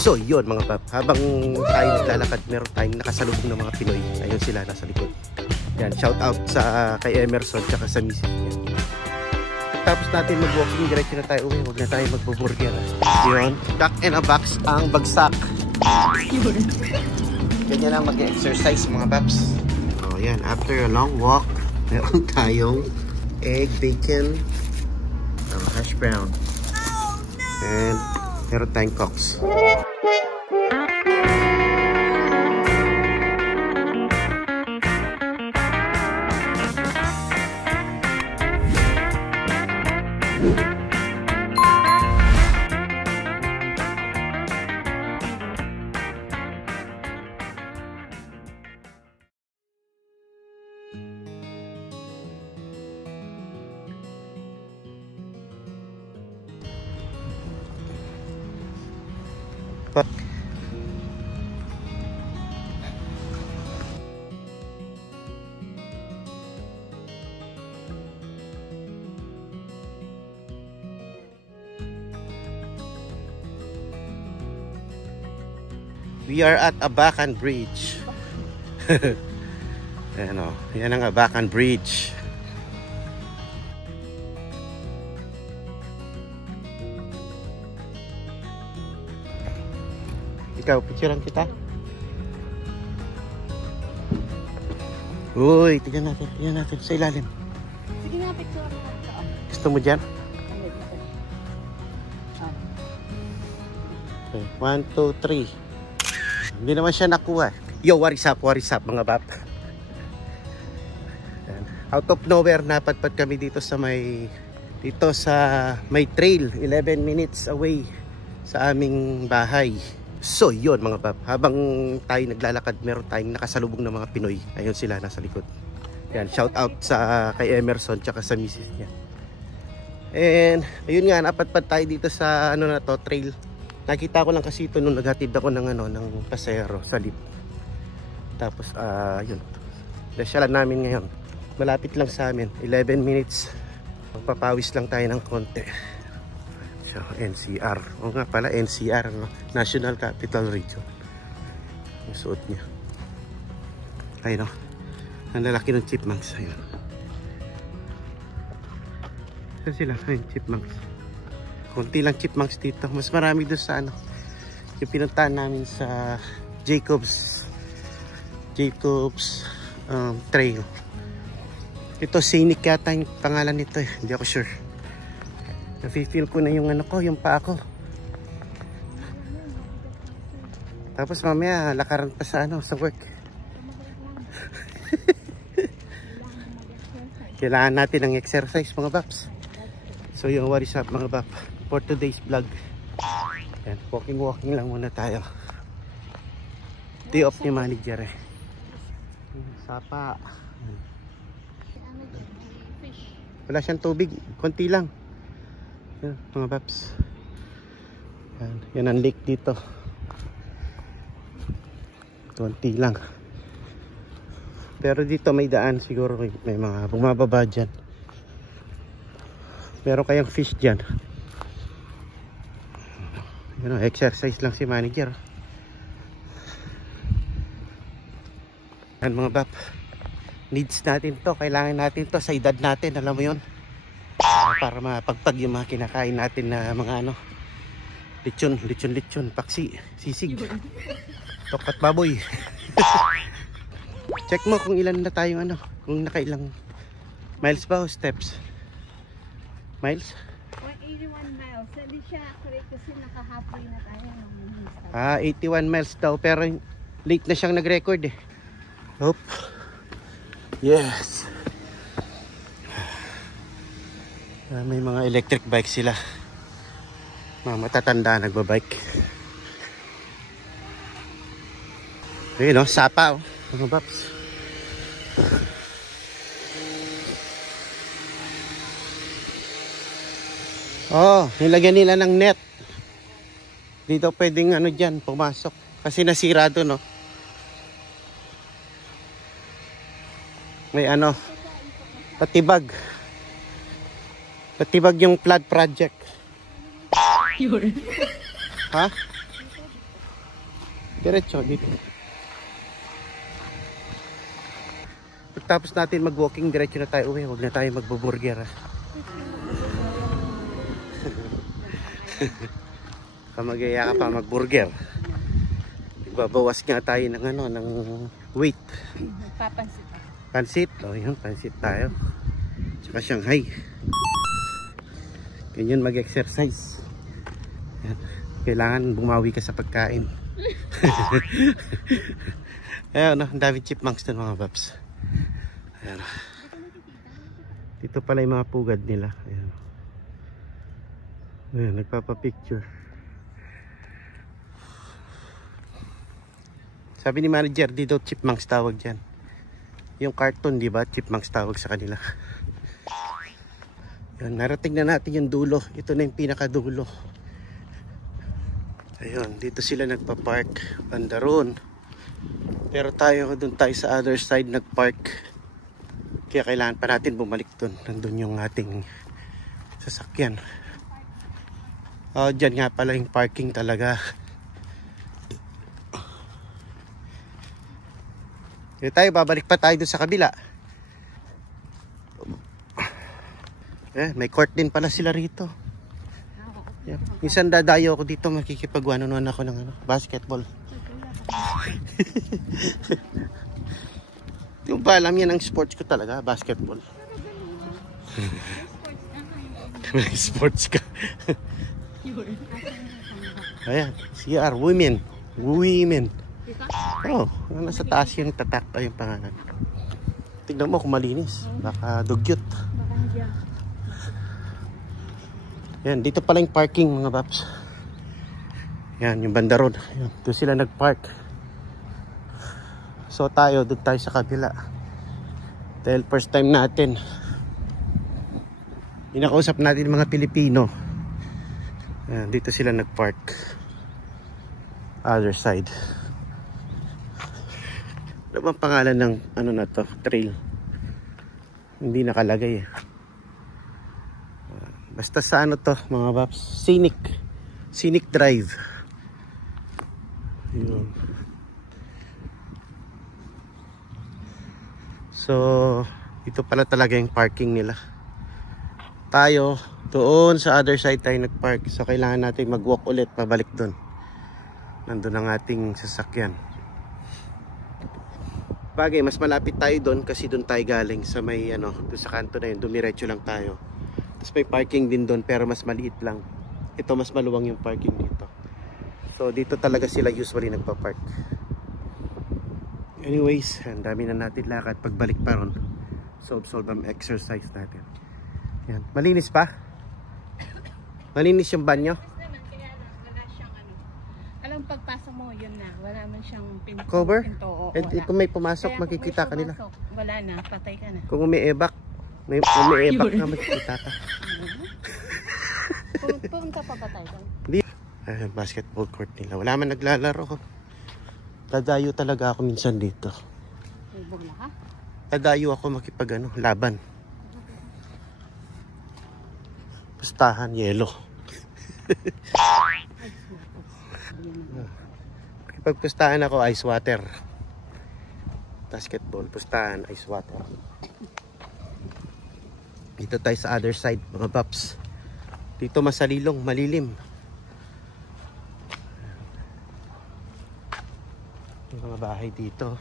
So yun mga pap, habang tayo naglalakad, meron tayong nakasalubong ng mga Pinoy. Ayun sila nasa likod. Yan, shout out sa kay Emerson tsaka sa misis niya. Tapos natin mag-walking, diretso na tayo uwi. Huwag na tayo magbo-burger. Yun, Jack in a Box ang bagsak. Ganyan lang mag-exercise mga paps. Oh yan, after a long walk, meron tayong egg, bacon, hash brown. And meron tayong cokes. We are at Abacan Bridge. Ayan o, yan ang Abacan Bridge. Ikaw, picturean kita. Uy, tignan natin sa ilalim. Sige nga, picture na ito. Gusto mo dyan? Okay, 1, 2, 3. Hindi naman siya nakuha. Yo, what is up mga bap? Out of nowhere, napadpad kami dito sa may trail, 11 minutes away sa aming bahay. So yun mga bap, habang tayo naglalakad, meron tayong nakasalubong ng mga Pinoy. Ayun sila nasa likod. Yan, shout out sa kay Emerson tsaka sa misis niya. And ayun nga, napadpad tayo dito sa trail. Nakita ko lang kasi ito nung naghatid ako ng pasero sa lift. Tapos yun. Desyalan namin ngayon. Malapit lang sa amin, 11 minutes. Magpapawis lang tayo ng konti. So, NCR. O nga pala, NCR, no? National Capital Region. Yung suot niya. Ayun, no? Ang lalaki ng chipmunks. Ayun. Saan sila? Ayun, chipmunks. Kunti lang chipmunks dito. Mas marami doon sa yung pinuntahan namin sa Jacobs Trail. Ito scenic yata yung pangalan nito eh. Hindi ako sure. Nafe-feel ko na yung yung paa ko. Tapos mamaya lakaran pa sa sa work. Kailangan natin ng exercise mga baps. So yung what is up mga bap for today's vlog. Yan, walking lang muna tayo. Day off ni manager eh. Sapa. Wala siyang tubig, konti lang. Yan, mga baps. Yan ang lake dito. Konti lang. Pero dito may daan, siguro may mga bumababa dyan. Meron kayang fish dyan. Exercise lang si manager. Yan mga bap, needs natin to, kailangan natin to sa edad natin, alam mo yun, para mapagpag yung mga kinakain natin na mga lechon, paksi, sisig, tokat baboy. Check mo kung ilan na tayo kung nakailang miles ba o steps. Miles? 181 miles. Hindi siya correct kasi naka-halfway na tayo. 81 miles daw pero late na siyang nag-record eh. Hop. Yes. May mga electric bike sila. Mga matatanda nagbabike. Ayun sapa mga baps. Oh, nilagyan nila ng net. Dito pwedeng dyan, pumasok. Kasi nasira doon, no? May patibag. Patibag yung flood project. Ha? Diretso dito. Pagtapos natin mag-walking, diretso na tayo uwi. Huwag na tayo magbo-burger. Kamagaya ka pa mag-burger. Babawas nga tayo ng ano, ng weight. Papansit. Pansit. O yun, pansit tayo. Tsaka Shanghai. Ganyan mag-exercise. Kailangan bumawi ka sa pagkain. Ayan, ang daming chipmunks dun mga paps. Ayan. Dito pala yung mga pugad nila. Ayan. Ayan, nagpapapicture. Sabi ni manager, dito chipmunks tawag dyan. Yung cartoon, di ba? Chipmunks tawag sa kanila. Ayan, narating na natin yung dulo. Ito na yung pinakadulo. Ayun, dito sila nagpa-park. Banda roon. Pero doon tayo sa other side nag-park. Kaya kailangan pa natin bumalik doon. Nandun yung ating sasakyan. Dyan nga pala yung parking talaga. Dito tayo, babalik pa tayo doon sa kabila. May court din pala sila rito. Yeah. Minsan dadayo ako dito, makikipag-one-on-one ako ng basketball. Di ba alam yan ang sports ko talaga, basketball. Sports ka. Ayan, CR, women. Oh, nasa taas yung tatak ay yung pangalan. Tignan mo kung malinis, baka dugyot. Yan, dito pala yung parking mga paps. Yan, yung banda road. Yan, doon sila nag-park. So doon tayo sa kabila. Dahil first time natin. Inakausap natin yung mga Pilipino. Yan, dito sila nag-park. Other side. Ano bang pangalan ng ano na to? Trail. Hindi nakalagay eh. Basta sa ano to mga paps, Scenic Drive. Yun. So ito pala talaga yung parking nila. Tayo doon sa other side tayo nagpark. So kailangan natin mag-walk ulit pabalik doon. Nandun ang ating sasakyan. Bagay, mas malapit tayo doon kasi doon tayo galing sa may ano, doon sa kanto na yun, dumiretso lang tayo. Tapos may parking din doon pero mas maliit lang. Ito mas maluwang yung parking dito. So dito talaga sila usually nagpa-park. Anyways, ang dami na natin lakad. Pagbalik pa ron, solve ang exercise natin. Yan. Malinis pa? Malinis yung banyo? Wala siyang ano. Alam pagpasok mo yun na. Wala man siyang cover? pinto. Kung may pumasok, kaya makikita ka nila. Wala na, patay ka na. Kung umiebak, umiebak na makikita ka. Pumunta pa tayo doon? Hindi. Basketball court nila. Wala man naglalaro. Dadayo talaga ako minsan dito. May bola ka? Dadayo ako makipag laban. Pustahan, yelo. Makipagpustahan ako, ice water. Basketball, pustahan, ice water. Dito tayo sa other side, mga paps. Dito masalilong, malilim. Yung mga bahay dito.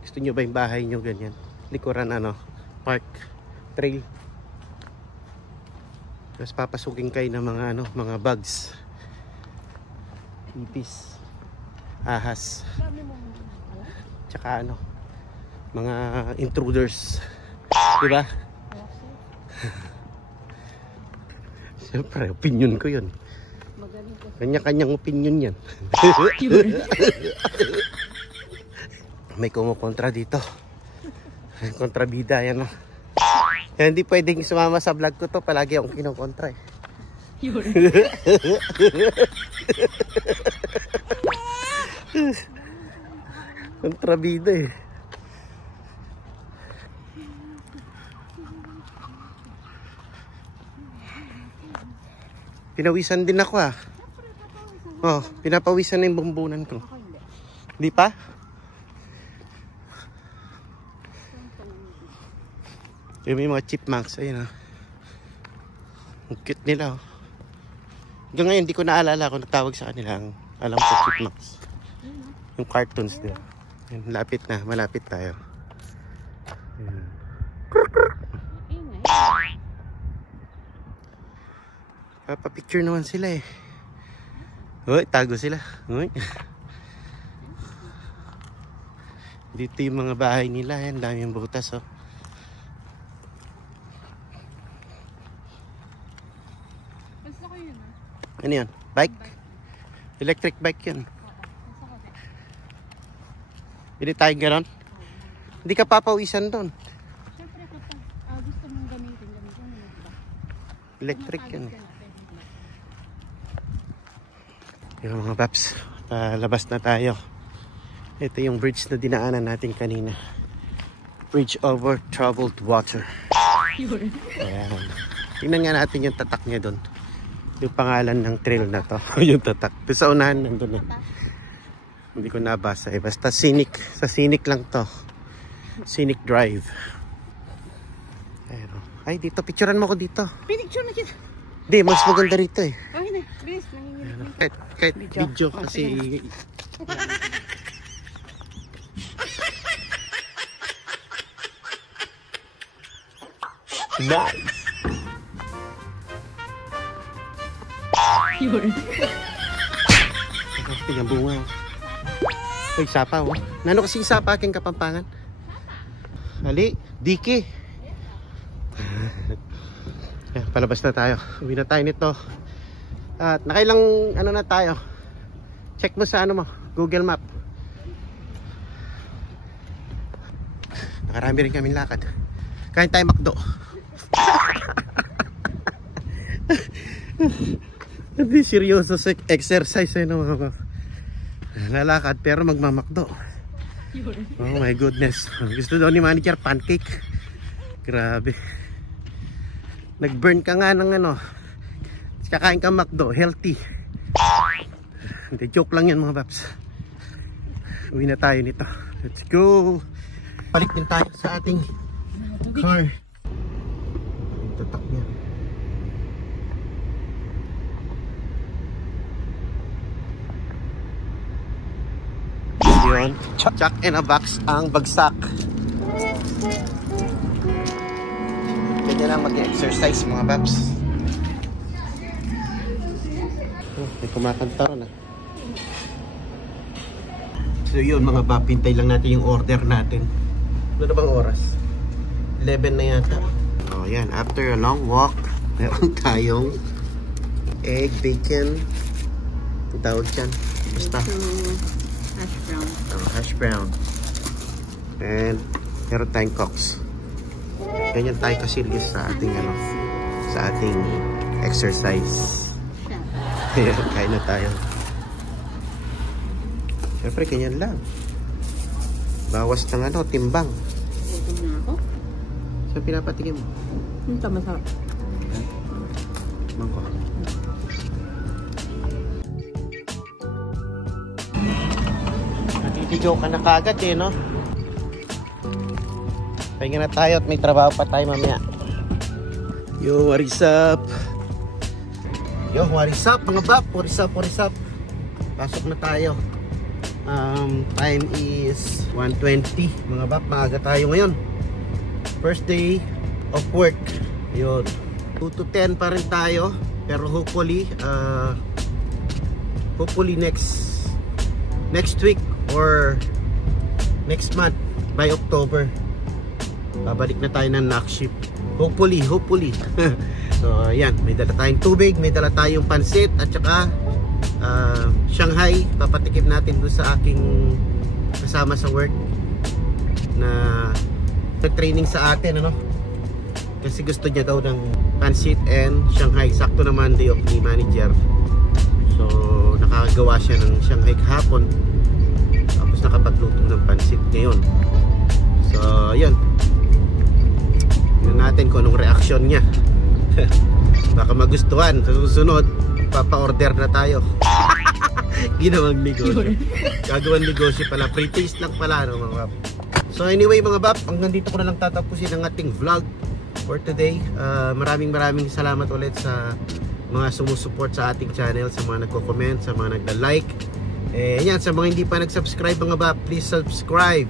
Gusto nyo ba yung bahay nyo ganyan? Likuran park, trail. Tapos papasukin kayo ng mga mga bugs. Ipis. Ahas. Tsaka mga intruders. Diba? Siyempre, opinion ko yun. Kanya-kanyang opinion yan. May kumukontra dito. Kontrabida yan Kaya hindi pwedeng sumama sa vlog ko to. Palagi akong kinukontra eh. Kontrabida eh. Pinawisan din ako ah. Oh, pinapawisan na yung bumbunan ko. Ako hindi. Di pa? Yung may mga chipmunks. Ayun ah. Ang cute nila oh. Hanggang ngayon, hindi ko naalala kung natawag sa kanila. Ang alam ko chipmunks. Yung cartoons din. Yan, malapit tayo. Yan. Papapicture naman sila eh. Uy, tago sila. Uy. Dito yung mga bahay nila. Yan, dami yung butas oh. Gusto ko yun ah. Ano yan? Bike? Electric bike yan. Gusto ko din. Hindi tayo ganon? Hindi ka papawisan doon. Siyempre kapag gusto mong gamitin mo ba? Electric Matagos yan. ka na, pwede na. Yung mga paps, labas na tayo. Ito yung bridge na dinaanan natin kanina. Bridge over troubled water. Yun. Ayan. Tingnan nga natin yung tatak niya doon. Yung pangalan ng trail na to. Yung tatak. Doon sa unahan nandun eh. Hindi ko nabasa eh. Basta scenic. Sa scenic lang to. Scenic Drive. Ayan. Ay, dito. Picturean mo ko dito. Pinicture na kita. Hindi, mas maganda rito eh. Okay na. Bilis. Nanginginig. Kahit video kasi... Nice! Yun. Ito yung bunga. Uy, sapa oh. Nano kasing sapa aking Kapampangan? Ali, Diki. Palabas na tayo. Uwi na tayo nito. At nakailang ano na tayo. Check mo sa ano mo, Google Map. Nakarami rin kaming lakad. Kain tayo McDo. Hindi seryoso sa exercise eh, no, mga lalakad pero magmamakdo. Oh my goodness. Gusto daw ni manager pancake. Grabe. Nag-burn ka nga ng ano. Kakain ka McDo, healthy. Hindi, joke lang yan mga paps. Uwi na tayo nito. Let's go. Balik din tayo sa ating car. Tatak niya. Yun. Chuck in a box ang bagsak. Ganyan lang mag-exercise mga paps. May kumakanta ron ah. So yun mga bab, hintay lang natin yung order natin. Ano na bang oras? 11 na yata. Oh yan, after a long walk, meron tayong egg, bacon, ang tawag dyan. Basta Hash brown. hash brown. And meron tayong cokes. Ganyan tayo ka-serious sa ating ano, sa ating exercise. Kain na tayo. Siyempre, ganyan lang. Bawas ng ano, timbang. Ito na ako. Saan pinapatingin mo? Ito masarap. Mangko. Natitigaw ka na kagad eh, no? Pahinga na tayo at may trabaho pa tayo mamaya. Yo, what is up? Yo, what is up mga bab? What is up, what is up? Pasok na tayo. Time is 1:20 mga bab, maaga tayo ngayon. First day of work. Yun, 2 to 10 pa rin tayo. Pero hopefully next week or next month by October babalik na tayo ng knock shift. Hopefully. So ayan, may dala tayong tubig, may dala tayong pansit at saka Shanghai. Papatikim natin doon sa aking kasama sa work na nag-training sa atin, ano? Kasi gusto niya daw ng pansit and Shanghai. Sakto naman day off ni manager. So nakagawa siya ng Shanghai kahapon. Tapos nakapagluto ng pansit ngayon. So yun. Tignan natin kung anong reaction niya. Baka magustuhan sa susunod. Magpapa-order na tayo. Ginawang negosyo. Gagawang negosyo pala. Pre-taste lang pala, no, mga bab. So anyway mga bab, hanggang dito ko na lang tatapusin ang ating vlog for today. Maraming salamat ulit sa mga sumusuport sa ating channel, sa mga nagko-comment, sa mga nagda-like. Yan, sa mga hindi pa nag-subscribe mga bab, please subscribe.